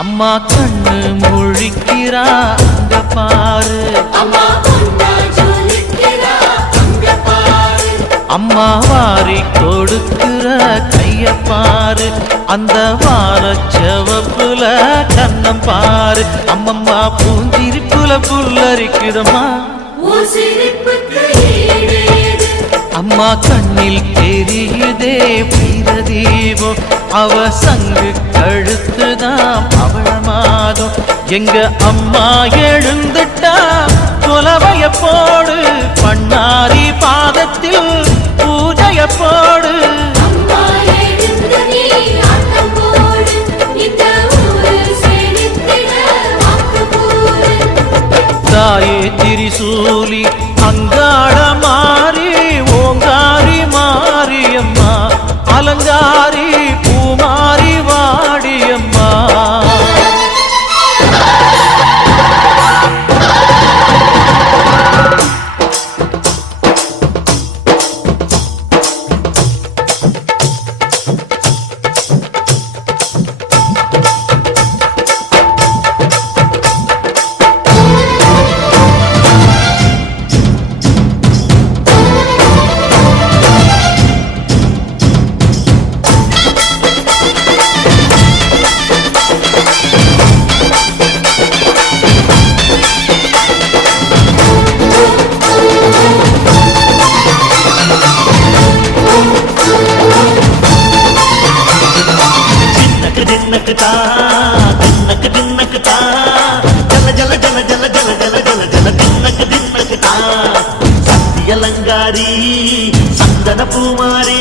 அம்மா கண்ணு முழிக்கிறா அங்க பாரு, அம்மா வாரி கொடுக்கிற கைய பாரு, அந்த வார செவப்புல கண்ணம் பாரு. அம்மம்மா பூஞ்சிரிப்புல புல்லரிக்குதம்மா, அம்மா கண்ணில் தெரியுதே வீரதீபம், அவ சங்கு கழுத்துதான் பவளமாதம். எங்க அம்மா எழுந்துட்டா கொலவைய போடு, பண்ணாரி பாதத்தில் பூஜைய போடு. தாயே திரிசூலி அங்காள மாறி ஓங்காரி மாரியம்மா, அலங்காரி பூமாரி வாடியம்மா. அலங்காரி சந்தன பூமாரி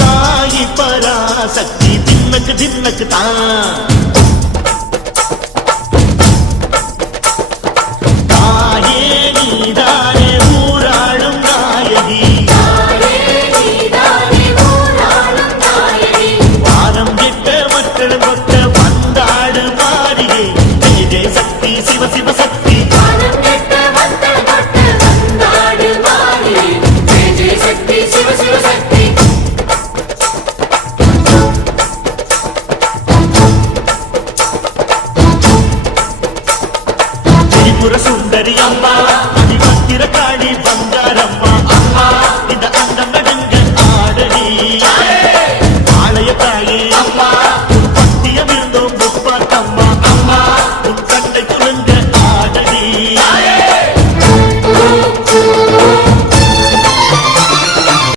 தாயி பராசக்தி தின்னக்கு தின்னக்கு தான்.